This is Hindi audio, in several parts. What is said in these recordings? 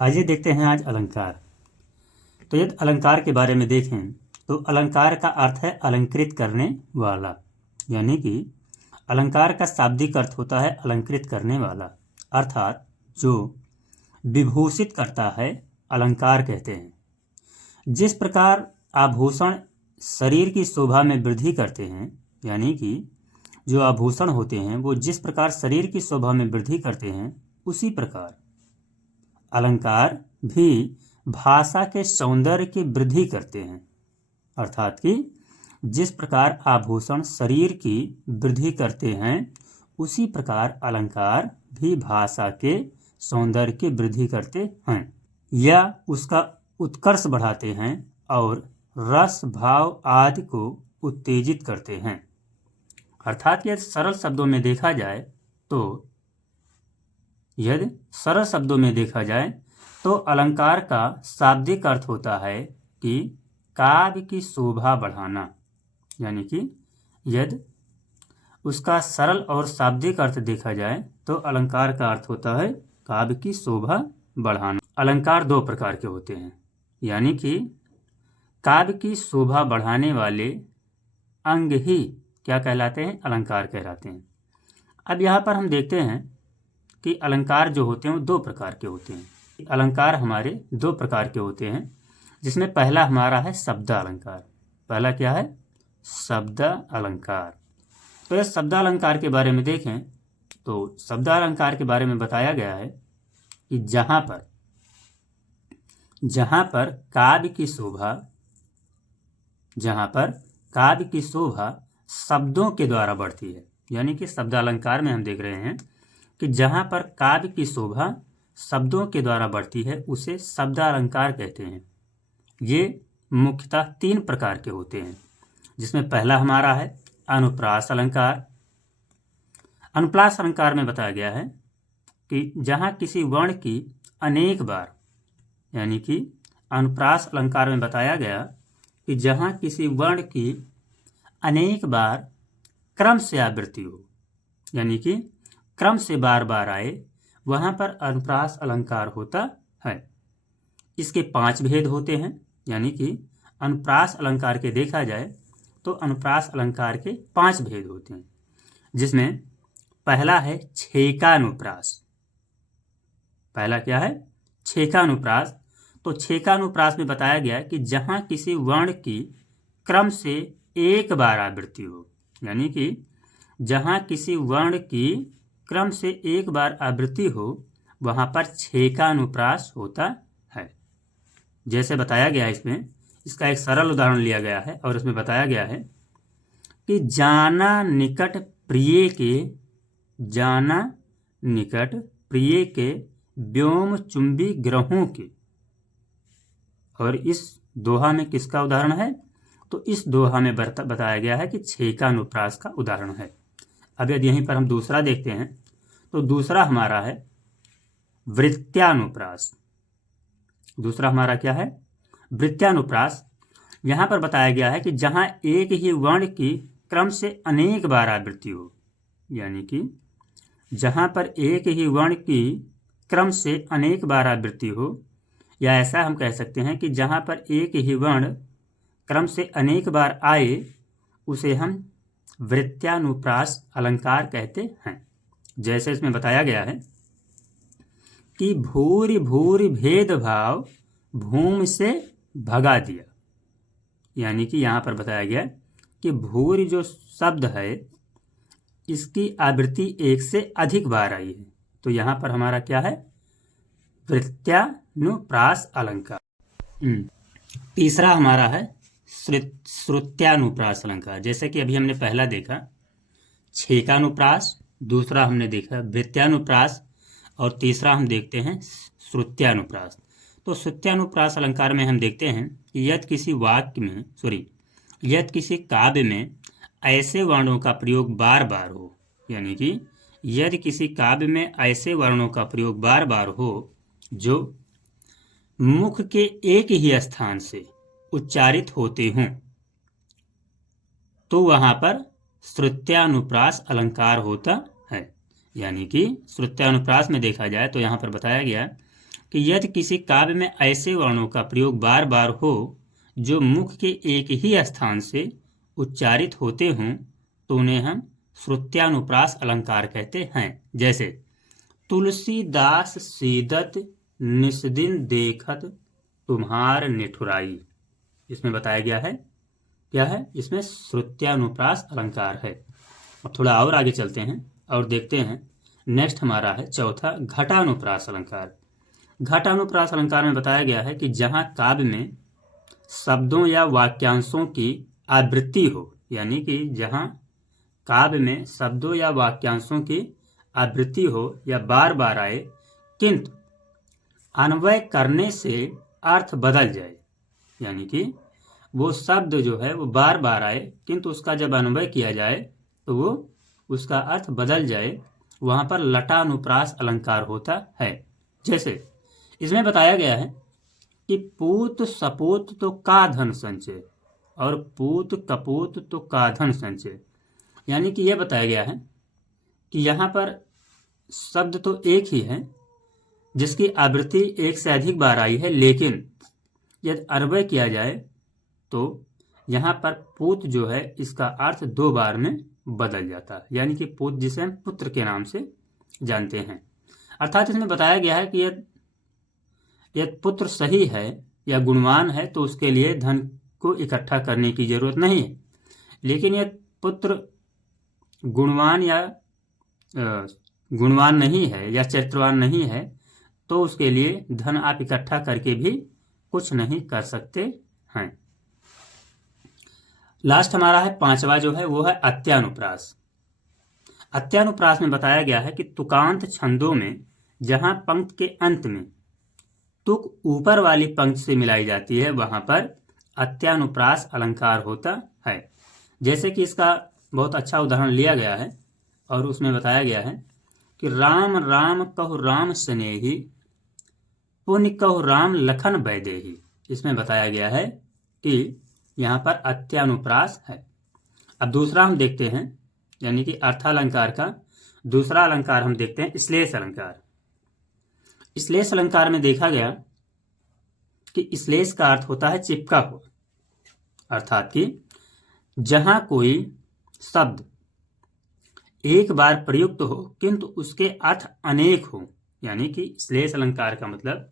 आइए देखते हैं आज अलंकार। तो यदि अलंकार के बारे में देखें तो अलंकार का अर्थ है अलंकृत करने वाला, यानी कि अलंकार का शाब्दिक अर्थ होता है अलंकृत करने वाला, अर्थात जो विभूषित करता है अलंकार कहते हैं। जिस प्रकार आभूषण शरीर की शोभा में वृद्धि करते हैं, यानी कि जो आभूषण होते हैं वो जिस प्रकार शरीर की शोभा में वृद्धि करते हैं, उसी प्रकार अलंकार भी भाषा के सौंदर्य की वृद्धि करते हैं। अर्थात कि जिस प्रकार आभूषण शरीर की वृद्धि करते हैं, उसी प्रकार अलंकार भी भाषा के सौंदर्य की वृद्धि करते हैं या उसका उत्कर्ष बढ़ाते हैं और रस भाव आदि को उत्तेजित करते हैं। अर्थात यदि सरल शब्दों में देखा जाए तो अलंकार का शाब्दिक अर्थ होता है कि काव्य की शोभा बढ़ाना, यानी कि यदि उसका सरल और शाब्दिक अर्थ देखा जाए तो अलंकार का अर्थ होता है काव्य की शोभा बढ़ाना। अलंकार दो प्रकार के होते हैं, यानी कि काव्य की शोभा बढ़ाने वाले अंग ही क्या कहलाते हैं? अलंकार कहलाते हैं। अब यहाँ पर हम देखते हैं कि अलंकार जो होते हैं वो दो प्रकार के होते हैं। अलंकार हमारे दो प्रकार के होते हैं, जिसमें पहला हमारा है शब्द अलंकार। पहला क्या है? शब्द अलंकार। तो इस शब्द अलंकार के बारे में देखें तो शब्द अलंकार के बारे में बताया गया है कि जहाँ पर काव्य की शोभा शब्दों के द्वारा बढ़ती है, यानी कि शब्द अलंकार में हम देख रहे हैं कि जहाँ पर काव्य की शोभा शब्दों के द्वारा बढ़ती है उसे शब्द अलंकार कहते हैं। ये मुख्यतः तीन प्रकार के होते हैं, जिसमें पहला हमारा है अनुप्रास अलंकार। अनुप्रास अलंकार में बताया गया है कि जहाँ किसी वर्ण की अनेक बार, यानी कि अनुप्रास अलंकार में बताया गया कि जहाँ किसी वर्ण की अनेक बार क्रम से आवृत्ति हो, यानी कि क्रम से बार बार आए, वहाँ पर अनुप्रास अलंकार होता है। इसके 5 भेद होते हैं, यानी कि अनुप्रास अलंकार के देखा जाए तो अनुप्रास अलंकार के 5 भेद होते हैं, जिसमें पहला है छेकानुप्रास। पहला क्या है? छेकानुप्रास। तो छेकानुप्रास में बताया गया कि जहाँ किसी वर्ण की क्रम से एक बार आवृत्ति हो, यानी कि जहाँ किसी वर्ण की क्रम से एक बार आवृत्ति हो, वहाँ पर छेकानुप्रास होता है। जैसे बताया गया है इसमें, इसका एक सरल उदाहरण लिया गया है और इसमें बताया गया है कि जाना निकट प्रिय के व्योम चुंबी ग्रहों के। और इस दोहा में किसका उदाहरण है? तो इस दोहा में बताया गया है कि छेकानुप्रास का उदाहरण है। अब यदि यहीं पर हम दूसरा देखते हैं तो दूसरा हमारा है वृत्त्यानुप्रास। दूसरा हमारा क्या है? वृत्त्यानुप्रास। यहाँ पर बताया गया है कि जहाँ एक ही वर्ण की क्रम से अनेक बार आवृत्ति हो, यानी कि जहाँ पर एक ही वर्ण की क्रम से अनेक बार आवृत्ति हो, या ऐसा हम कह सकते हैं कि जहाँ पर एक ही वर्ण क्रम से अनेक बार आए, उसे हम वृत्त्यानुप्रास अलंकार कहते हैं। जैसे इसमें बताया गया है कि भूरि भूरि भेदभाव भूमि से भगा दिया, यानी कि यहाँ पर बताया गया कि भूरि जो शब्द है इसकी आवृत्ति एक से अधिक बार आई है। तो यहाँ पर हमारा क्या है? वृत्त्यानुप्रास अलंकार। तीसरा हमारा है श्रुत्यानुप्रास अलंकार। जैसे कि अभी हमने पहला देखा छेकानुप्रास, दूसरा हमने देखा वृत्त्यानुप्रास और तीसरा हम देखते हैं श्रुत्यानुप्रास। तो श्रुत्यानुप्रास अलंकार में हम देखते हैं कि यदि किसी काव्य में ऐसे वर्णों का प्रयोग बार बार हो, यानी कि यदि किसी काव्य में ऐसे वर्णों का प्रयोग बार बार हो जो मुख के एक ही स्थान से उच्चारित होते हों, तो वहाँ पर श्रुत्यानुप्रास अलंकार होता है। यानी कि श्रुत्यानुप्रास में देखा जाए तो यहाँ पर बताया गया कि यदि किसी काव्य में ऐसे वर्णों का प्रयोग बार बार हो जो मुख के एक ही स्थान से उच्चारित होते हों तो उन्हें हम श्रुत्यानुप्रास अलंकार कहते हैं। जैसे तुलसीदास सीदत निस्दिन देखत तुम्हार निठुराई, इसमें बताया गया है क्या है, इसमें श्रुत्यानुप्रास अलंकार है। अब थोड़ा और आगे चलते हैं और देखते हैं। नेक्स्ट हमारा है चौथा घटानुप्रास अलंकार। घटानुप्रास अलंकार में बताया गया है कि जहाँ काव्य में शब्दों या वाक्यांशों की आवृत्ति हो, यानी कि जहाँ काव्य में शब्दों या वाक्यांशों की आवृत्ति हो या बार बार आए किंतु अन्वय करने से अर्थ बदल जाए, यानी कि वो शब्द जो है वो बार बार आए किंतु उसका जब अन्वय किया जाए तो वो उसका अर्थ बदल जाए, वहाँ पर लटानुप्रास अलंकार होता है। जैसे इसमें बताया गया है कि पूत सपूत तो का धन संचय और पूत कपूत तो का धन संचय, यानी कि यह बताया गया है कि यहाँ पर शब्द तो एक ही है जिसकी आवृत्ति एक से अधिक बार आई है, लेकिन यदि अन्वय किया जाए तो यहाँ पर पूत जो है इसका अर्थ 2 बार में बदल जाता है, यानी कि पूत जिसे हम पुत्र के नाम से जानते हैं। अर्थात इसमें बताया गया है कि यदि पुत्र सही है या गुणवान है तो उसके लिए धन को इकट्ठा करने की जरूरत नहीं है, लेकिन यदि पुत्र गुणवान या गुणवान नहीं है या चरित्रवान नहीं है तो उसके लिए धन आप इकट्ठा करके भी कुछ नहीं कर सकते हैं। लास्ट हमारा है 5वां जो है वो है अत्यानुप्रास। अत्यानुप्रास में बताया गया है कि तुकांत छंदों में जहां पंक्ति के अंत में तुक ऊपर वाली पंक्ति से मिलाई जाती है वहां पर अत्यानुप्रास अलंकार होता है। जैसे कि इसका बहुत अच्छा उदाहरण लिया गया है और उसमें बताया गया है कि राम राम कहु राम स्नेही पुण्य कहु राम लखन वैदेही। इसमें बताया गया है कि यहाँ पर अत्यानुप्रास है। अब दूसरा हम देखते हैं, यानी कि अर्थालंकार का दूसरा अलंकार हम देखते हैं श्लेष अलंकार। श्लेष अलंकार में देखा गया कि श्लेष का अर्थ होता है चिपका हुआ, अर्थात कि जहां कोई शब्द एक बार प्रयुक्त हो किंतु उसके अर्थ अनेक हो, यानी कि श्लेष अलंकार का मतलब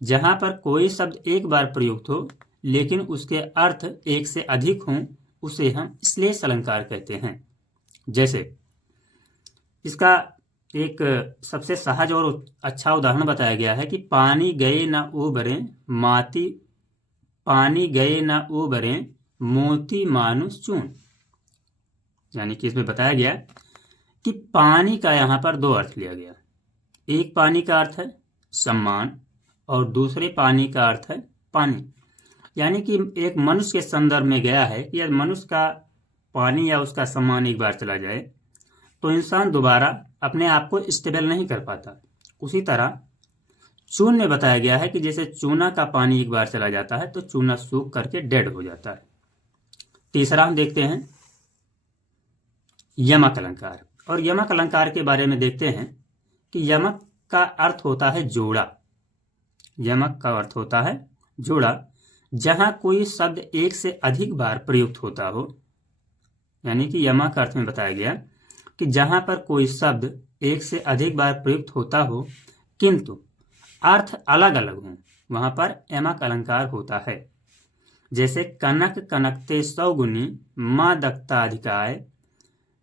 जहां पर कोई शब्द एक बार प्रयुक्त हो लेकिन उसके अर्थ एक से अधिक हों उसे हम श्लेष अलंकार कहते हैं। जैसे इसका एक सबसे सहज और अच्छा उदाहरण बताया गया है कि पानी गए न उबरे माती, पानी गए न उबरे मोती मानुष चून, यानी कि इसमें बताया गया कि पानी का यहाँ पर 2 अर्थ लिया गया। एक पानी का अर्थ है सम्मान और दूसरे पानी का अर्थ है पानी, यानी कि एक मनुष्य के संदर्भ में गया है कि यदि मनुष्य का पानी या उसका सम्मान एक बार चला जाए तो इंसान दोबारा अपने आप को स्टेबल नहीं कर पाता। उसी तरह चून में बताया गया है कि जैसे चूना का पानी एक बार चला जाता है तो चूना सूख करके डेड हो जाता है। तीसरा हम देखते हैं यमक अलंकार, और यमक अलंकार के बारे में देखते हैं कि यमक का अर्थ होता है जोड़ा। यमक का अर्थ होता है जोड़ा, जहां कोई शब्द एक से अधिक बार प्रयुक्त होता हो, यानी कि यमक अर्थ में बताया गया कि जहां पर कोई शब्द एक से अधिक बार प्रयुक्त होता हो किंतु अर्थ अलग अलग हो, वहां पर यमक अलंकार होता है। जैसे कनक कनकते सौगुनी माँ दक्ता अधिकाय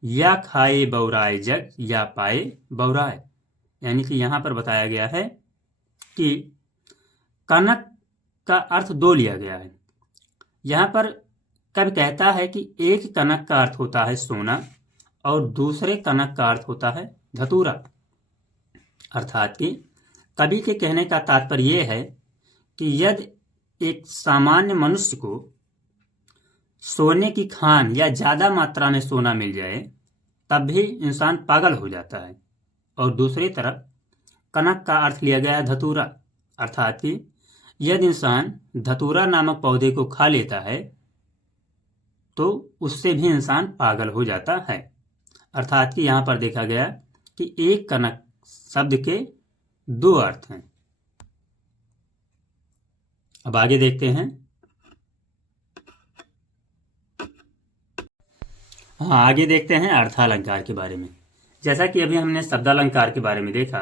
या खाए बौराए जग या पाए बौराए, यानी कि यहाँ पर बताया गया है कि कनक का अर्थ 2 लिया गया है। यहाँ पर कवि कहता है कि एक कनक का अर्थ होता है सोना और दूसरे कनक का अर्थ होता है धतूरा, अर्थात कि कवि के कहने का तात्पर्य यह है कि यदि एक सामान्य मनुष्य को सोने की खान या ज्यादा मात्रा में सोना मिल जाए तब भी इंसान पागल हो जाता है, और दूसरी तरफ कनक का अर्थ लिया गया धतूरा, अर्थात कि यदि इंसान धतूरा नामक पौधे को खा लेता है तो उससे भी इंसान पागल हो जाता है। अर्थात कि यहाँ पर देखा गया कि एक कनक शब्द के 2 अर्थ हैं। अब आगे देखते हैं। हाँ, आगे देखते हैं अर्थालंकार के बारे में। जैसा कि अभी हमने शब्दालंकार के बारे में देखा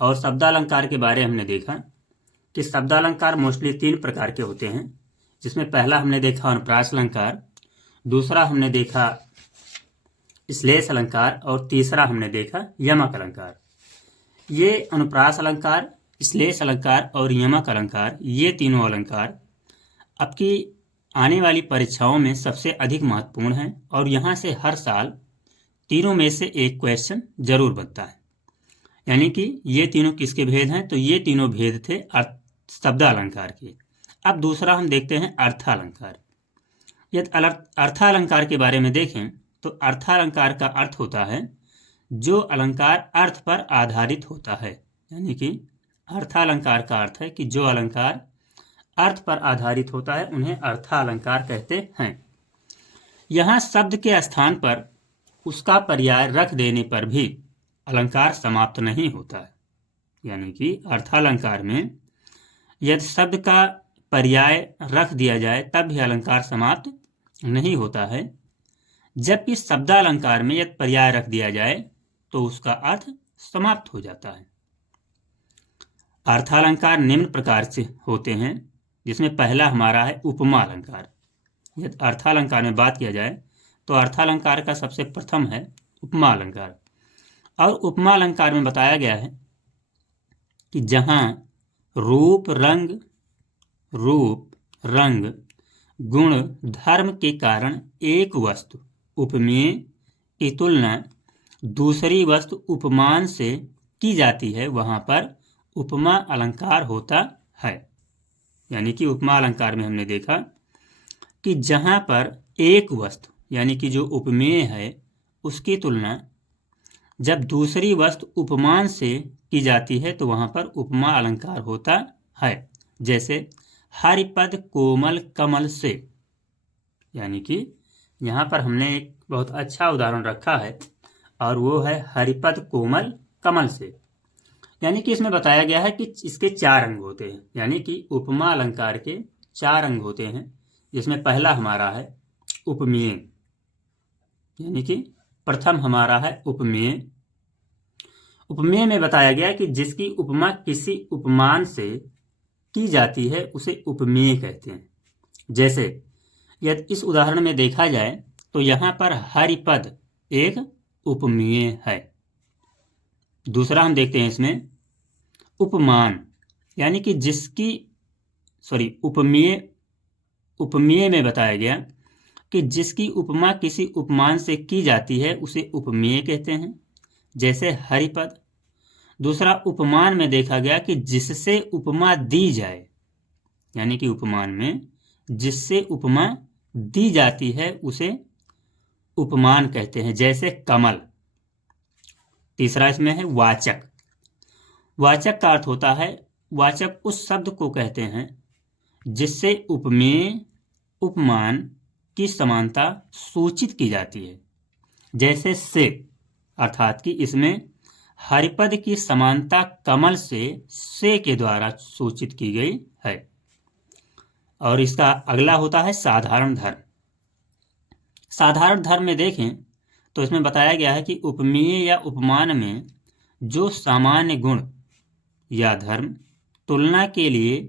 और शब्दालंकार के बारे में हमने देखा कि शब्दालंकार मोस्टली 3 प्रकार के होते हैं, जिसमें पहला हमने देखा अनुप्रास अलंकार, दूसरा हमने देखा श्लेष अलंकार और तीसरा हमने देखा यमक अलंकार। ये अनुप्रास अलंकार, श्लेष अलंकार और यमक अलंकार, ये तीनों अलंकार आपकी आने वाली परीक्षाओं में सबसे अधिक महत्वपूर्ण हैं और यहाँ से हर साल तीनों में से एक क्वेश्चन जरूर बनता है। यानी कि ये तीनों किसके भेद हैं? तो ये तीनों भेद थे शब्दालंकार के। अब दूसरा हम देखते हैं अर्थालंकार। यदि अर्थालंकार के बारे में देखें तो अर्थालंकार का अर्थ होता है जो अलंकार अर्थ पर आधारित होता है। यानी कि अर्थालंकार का अर्थ है कि जो अलंकार अर्थ पर आधारित होता है उन्हें अर्थालंकार कहते हैं। यहाँ शब्द के स्थान पर उसका पर्याय रख देने पर भी अलंकार समाप्त नहीं होता है। यानी कि अर्थालंकार में यदि शब्द का पर्याय रख दिया जाए तब भी अलंकार समाप्त नहीं होता है, जबकि शब्दालंकार में यदि पर्याय रख दिया जाए तो उसका अर्थ समाप्त हो जाता है। अर्थालंकार निम्न प्रकार से होते हैं, जिसमें पहला हमारा है उपमा अलंकार। यदि अर्थालंकार में बात किया जाए तो अर्थालंकार का सबसे प्रथम है उपमा अलंकार। और उपमा अलंकार में बताया गया है कि जहाँ रूप रंग गुण धर्म के कारण एक वस्तु उपमेय की तुलना दूसरी वस्तु उपमान से की जाती है, वहाँ पर उपमा अलंकार होता है। यानी कि उपमा अलंकार में हमने देखा कि जहाँ पर एक वस्तु यानी कि जो उपमेय है उसकी तुलना जब दूसरी वस्तु उपमान से की जाती है तो वहाँ पर उपमा अलंकार होता है। जैसे हरिपद कोमल कमल से। यानी कि यहाँ पर हमने एक बहुत अच्छा उदाहरण रखा है और वो है हरिपद कोमल कमल से। यानी कि इसमें बताया गया है कि इसके 4 अंग होते हैं। यानी कि उपमा अलंकार के 4 अंग होते हैं, जिसमें पहला हमारा है उपमेय। यानी कि प्रथम हमारा है उपमेय। उपमेय में बताया गया कि जिसकी उपमा किसी उपमान से की जाती है उसे उपमेय कहते हैं। जैसे यदि इस उदाहरण में देखा जाए तो यहाँ पर हरिपद एक उपमेय है। दूसरा हम देखते हैं इसमें उपमान, यानी कि उपमेय में बताया गया कि जिसकी उपमा किसी उपमान से की जाती है उसे उपमेय कहते हैं, जैसे हरिपद। दूसरा उपमान में देखा गया कि जिससे उपमा दी जाए, यानी कि उपमान में जिससे उपमा दी जाती है उसे उपमान कहते हैं, जैसे कमल। तीसरा इसमें है वाचक। वाचक का अर्थ होता है, वाचक उस शब्द को कहते हैं जिससे उपमेय उपमान की समानता सूचित की जाती है। जैसे से, अर्थात कि इसमें हरिपद की समानता कमल से के द्वारा सूचित की गई है। और इसका अगला होता है साधारण धर्म। साधारण धर्म में देखें तो इसमें बताया गया है कि उपमेय या उपमान में जो सामान्य गुण या धर्म तुलना के लिए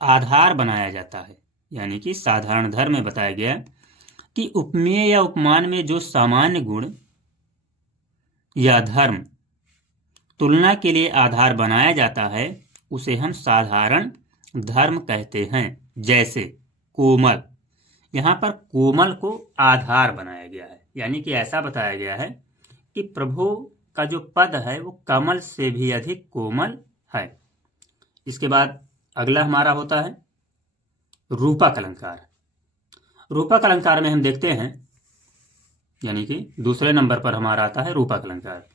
आधार बनाया जाता है। यानी कि साधारण धर्म में बताया गया कि उपमेय या उपमान में जो सामान्य गुण या धर्म तुलना के लिए आधार बनाया जाता है उसे हम साधारण धर्म कहते हैं। जैसे कोमल, यहाँ पर कोमल को आधार बनाया गया है। यानी कि ऐसा बताया गया है कि प्रभु का जो पद है वो कमल से भी अधिक कोमल है। इसके बाद अगला हमारा होता है रूपक अलंकार। रूपक अलंकार में हम देखते हैं, यानी कि दूसरे नंबर पर हमारा आता है रूपक अलंकार।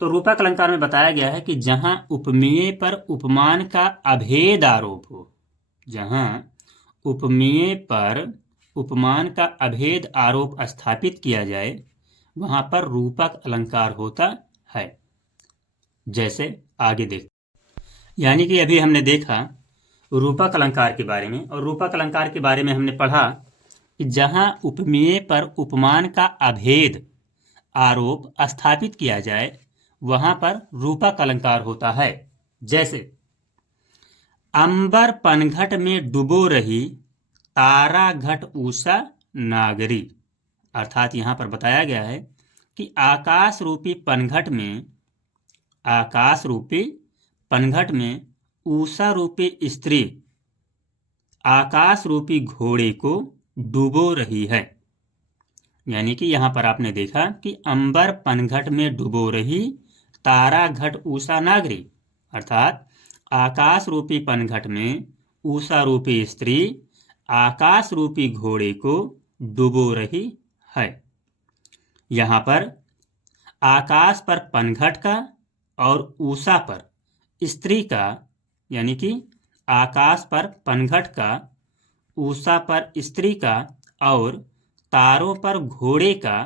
तो रूपक अलंकार में बताया गया है कि जहां उपमेय पर उपमान का अभेद आरोप हो, जहां उपमेय पर उपमान का अभेद आरोप स्थापित किया जाए वहां पर रूपक अलंकार होता है। जैसे आगे देख, यानी कि अभी हमने देखा रूपक अलंकार के बारे में। और रूपक अलंकार के बारे में हमने पढ़ा कि जहाँ उपमेय पर उपमान का अभेद आरोप स्थापित किया जाए वहां पर रूपक अलंकार होता है। जैसे अंबर पनघट में डूबो रही, तारा घट उषा नागरी। अर्थात यहाँ पर बताया गया है कि आकाश रूपी पनघट में उषा रूपी स्त्री आकाश रूपी घोड़े को डुबो रही है। यानी कि यहाँ पर आपने देखा कि अंबर पनघट में डुबो रही, तारा घट उषा नागरी। अर्थात आकाश रूपी पनघट में उषा रूपी स्त्री आकाश रूपी घोड़े को डुबो रही है। यहाँ पर आकाश पर पनघट का और उषा पर स्त्री का, यानी कि आकाश पर पनघट का, उषा पर स्त्री का और तारों पर घोड़े का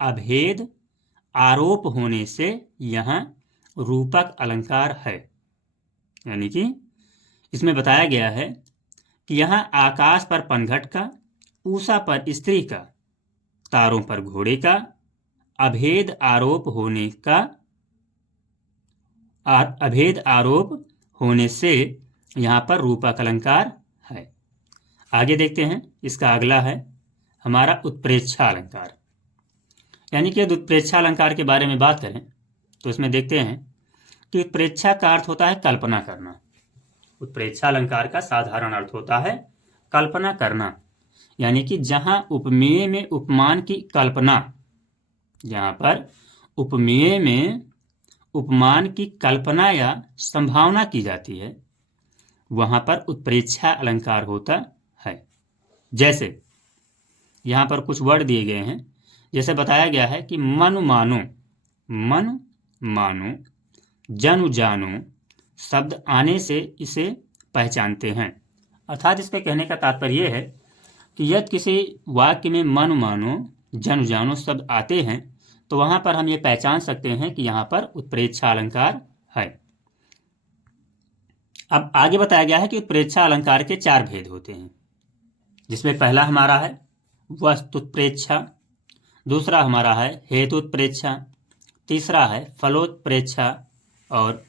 अभेद आरोप होने से यहाँ रूपक अलंकार है। यानी कि इसमें बताया गया है कि यहाँ आकाश पर पनघट का, उषा पर स्त्री का, तारों पर घोड़े का अभेद आरोप होने से यहाँ पर रूपक अलंकार है। आगे देखते हैं, इसका अगला है हमारा उत्प्रेक्षा अलंकार। यानी कि उत्प्रेक्षा अलंकार के बारे में बात करें तो इसमें देखते हैं कि उत्प्रेक्षा का अर्थ होता है कल्पना करना। उत्प्रेक्षा अलंकार का साधारण अर्थ होता है कल्पना करना। यानी कि जहां उपमेय में उपमान की कल्पना, जहां पर उपमेय में उपमान की कल्पना या संभावना की जाती है वहां पर उत्प्रेक्षा अलंकार होता है। जैसे यहां पर कुछ वर्ड दिए गए हैं। जैसे बताया गया है कि मन मानो, जनु जानो शब्द आने से इसे पहचानते हैं। अर्थात इसके कहने का तात्पर्य यह है कि यदि किसी वाक्य में मन मानो, जनु जानो शब्द आते हैं तो वहां पर हम ये पहचान सकते हैं कि यहाँ पर उत्प्रेक्षा अलंकार है। अब आगे बताया गया है कि उत्प्रेक्षा अलंकार के 4 भेद होते हैं, जिसमें पहला हमारा है वस्तुत्प्रेक्षा, दूसरा हमारा है हेतुत्प्रेक्षा, तीसरा है फलोत्प्रेक्षा और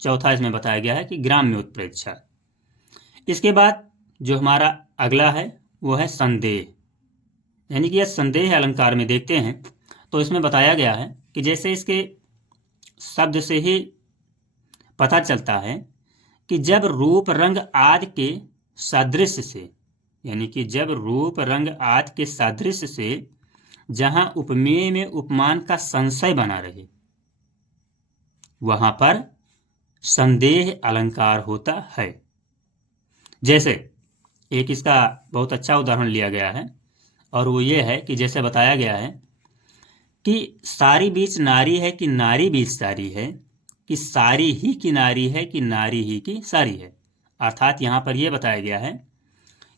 चौथा इसमें बताया गया है कि ग्राम्य उत्प्रेक्षा। इसके बाद जो हमारा अगला है वो है संदेह। यानी कि यह संदेह अलंकार में देखते हैं तो इसमें बताया गया है कि जैसे इसके शब्द से ही पता चलता है कि जब रूप रंग आदि के सादृश्य से, यानी कि जब रूप रंग आदि के सादृश्य से जहां उपमेय में उपमान का संशय बना रहे वहां पर संदेह अलंकार होता है। जैसे एक इसका बहुत अच्छा उदाहरण लिया गया है और वो ये है कि जैसे बताया गया है कि सारी बीच नारी है कि नारी बीच सारी है, कि सारी ही की नारी है कि नारी ही की सारी है। अर्थात यहाँ पर यह बताया गया है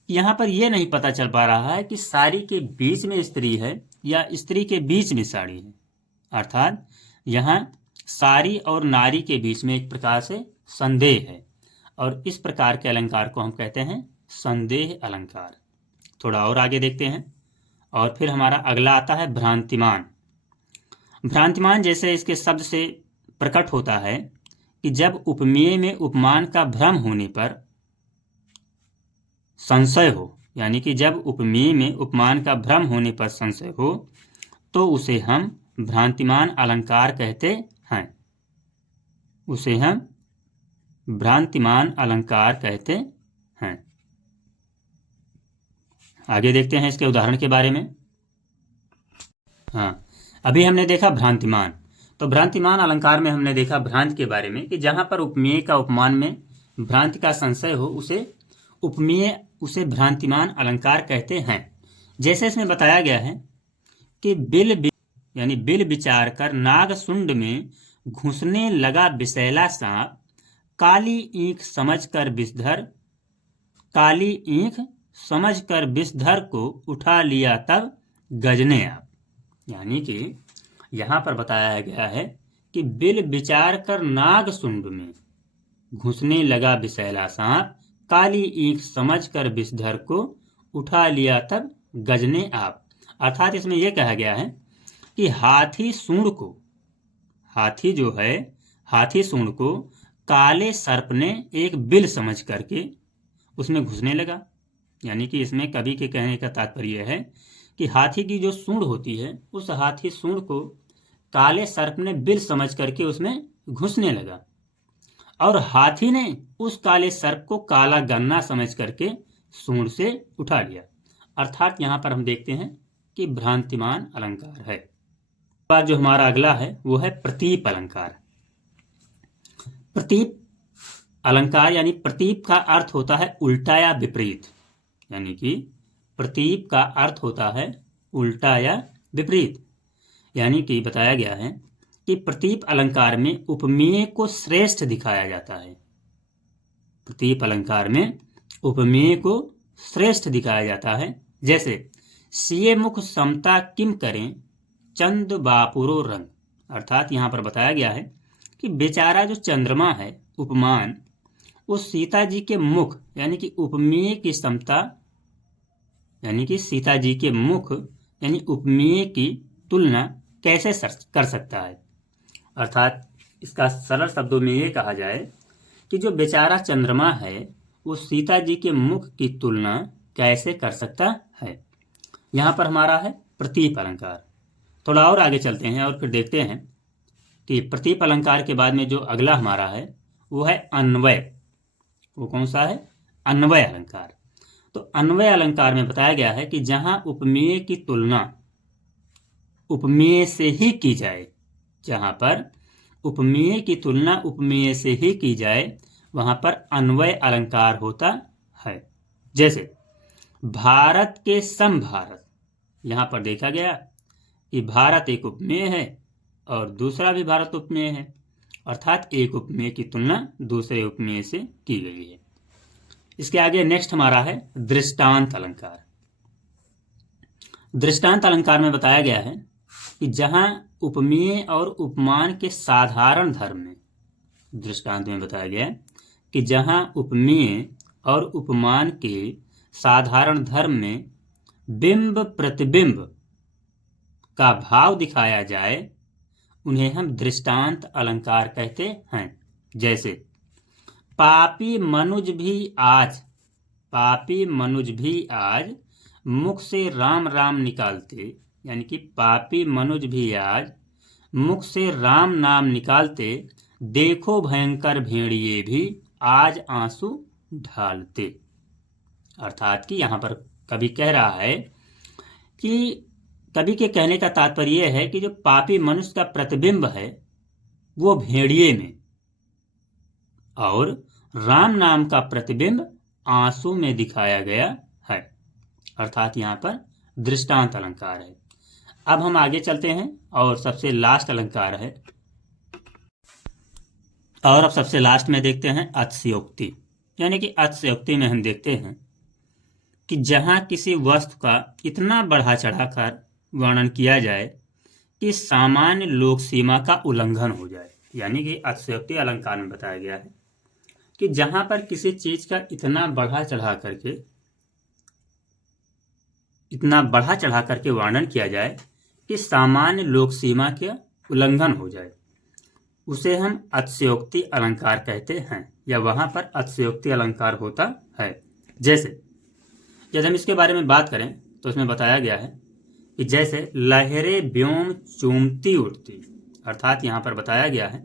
कि यहाँ पर यह नहीं पता चल पा रहा है कि सारी के बीच में स्त्री है या स्त्री के बीच में साड़ी है। अर्थात यहाँ सारी और नारी के बीच में एक प्रकार से संदेह है और इस प्रकार के अलंकार को हम कहते हैं संदेह अलंकार। थोड़ा और आगे देखते हैं और फिर हमारा अगला आता है भ्रांतिमान। भ्रांतिमान जैसे इसके शब्द से प्रकट होता है कि जब उपमेय में उपमान का भ्रम होने पर संशय हो, यानी कि जब उपमेय में उपमान का भ्रम होने पर संशय हो तो उसे हम भ्रांतिमान अलंकार कहते हैं। उसे हम भ्रांतिमान अलंकार कहते हैं। आगे देखते हैं इसके उदाहरण के बारे में। हाँ, अभी हमने देखा भ्रांतिमान। तो भ्रांतिमान अलंकार में हमने देखा भ्रांति के बारे में कि जहां पर उपमेय का उपमान में भ्रांति का संशय हो उसे भ्रांतिमान अलंकार कहते हैं। जैसे इसमें बताया गया है कि बिल विचार कर नाग सुंड में घुसने लगा विषैला सांप, काली ईंख समझ कर विषधर को उठा लिया तब गजने आप। यानी कि यहाँ पर बताया गया है कि बिल विचार कर नाग सुंड में घुसने लगा विषैला सांप, काली ईंट समझ कर विषधर को उठा लिया तब गजने आप। अर्थात इसमें यह कहा गया है कि हाथी सूंड को, हाथी जो है, हाथी सूंड को काले सर्प ने एक बिल समझ करके उसमें घुसने लगा। यानी कि इसमें कवि के कहने का तात्पर्य है कि हाथी की जो सूंड होती है, उस हाथी सूंड को काले सर्प ने बिल समझ करके उसमें घुसने लगा और हाथी ने उस काले सर्प को काला गन्ना समझ करके सूंड से उठा लिया। अर्थात यहाँ पर हम देखते हैं कि भ्रांतिमान अलंकार है। बात जो हमारा अगला है वो है प्रतीप अलंकार। प्रतीप अलंकार यानी प्रतीप का अर्थ होता है उल्टा या विपरीत। यानी कि प्रतीप का अर्थ होता है उल्टा या विपरीत। यानी कि बताया गया है कि प्रतीप अलंकार में उपमेय को श्रेष्ठ दिखाया जाता है। प्रतीप अलंकार में उपमेय को श्रेष्ठ दिखाया जाता है। जैसे सिए मुख समता किम करें चंद बापुरो रंग। अर्थात यहाँ पर बताया गया है कि बेचारा जो चंद्रमा है, उपमान, उस सीता जी के मुख यानी कि उपमेय की समता, यानी कि सीता जी के मुख यानी उपमेय की तुलना कैसे कर सकता है। अर्थात इसका सरल शब्दों में ये कहा जाए कि जो बेचारा चंद्रमा है वो सीता जी के मुख की तुलना कैसे कर सकता है। यहाँ पर हमारा है प्रतीप अलंकार। थोड़ा और आगे चलते हैं और फिर देखते हैं कि प्रतीप अलंकार के बाद में जो अगला हमारा है वो है अन्वय। वो कौन सा है? अन्वय अलंकार। तो अन्वय अलंकार में बताया गया है कि जहां उपमेय की तुलना उपमेय से ही की जाए, जहां पर उपमेय की तुलना उपमेय से ही की जाए वहां पर अन्वय अलंकार होता है। जैसे भारत के सम भारत, यहां पर देखा गया कि भारत एक उपमेय है और दूसरा भी भारत उपमेय है। अर्थात एक उपमेय की तुलना दूसरे उपमेय से की गई है। इसके आगे नेक्स्ट हमारा है दृष्टांत अलंकार। दृष्टांत अलंकार में बताया गया है कि जहां उपमेय और उपमान के साधारण धर्म में, दृष्टांत में बताया गया है कि जहां उपमेय और उपमान के साधारण धर्म में बिंब प्रतिबिंब का भाव दिखाया जाए उन्हें हम दृष्टांत अलंकार कहते हैं। जैसे पापी मनुज भी आज मुख से राम राम निकालते, यानी कि पापी मनुज भी आज मुख से राम नाम निकालते, देखो भयंकर भेड़िए भी आज आंसू ढालते। अर्थात कि यहाँ पर कवि कह रहा है कि कवि के कहने का तात्पर्य है कि जो पापी मनुष्य का प्रतिबिंब है वो भेड़िए में और राम नाम का प्रतिबिंब आंसू में दिखाया गया है। अर्थात यहाँ पर दृष्टांत अलंकार है। अब हम आगे चलते हैं और सबसे लास्ट अलंकार है, और अब सबसे लास्ट में देखते हैं अतिशयोक्ति। यानी कि अतिशयोक्ति में हम देखते हैं कि जहां किसी वस्तु का इतना बढ़ा चढ़ाकर वर्णन किया जाए कि सामान्य लोक सीमा का उल्लंघन हो जाए। यानी कि अतिशयोक्ति अलंकार में बताया गया है कि जहां पर किसी चीज का इतना बढ़ा चढ़ा करके वर्णन किया जाए कि सामान्य लोक सीमा का उल्लंघन हो जाए, उसे हम अतिशयोक्ति अलंकार कहते हैं, या वहां पर अतिशयोक्ति अलंकार होता है। जैसे यदि हम इसके बारे में बात करें तो इसमें बताया गया है कि जैसे लहरें व्योम चूमती उठती। अर्थात यहाँ पर बताया गया है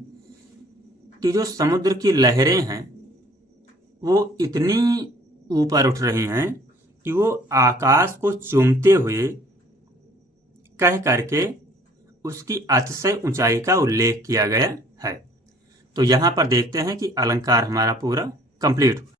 कि जो समुद्र की लहरें हैं वो इतनी ऊपर उठ रही हैं कि वो आकाश को चूमते हुए कह करके उसकी अतिशय ऊंचाई का उल्लेख किया गया है। तो यहाँ पर देखते हैं कि अलंकार हमारा पूरा कंप्लीट हुआ।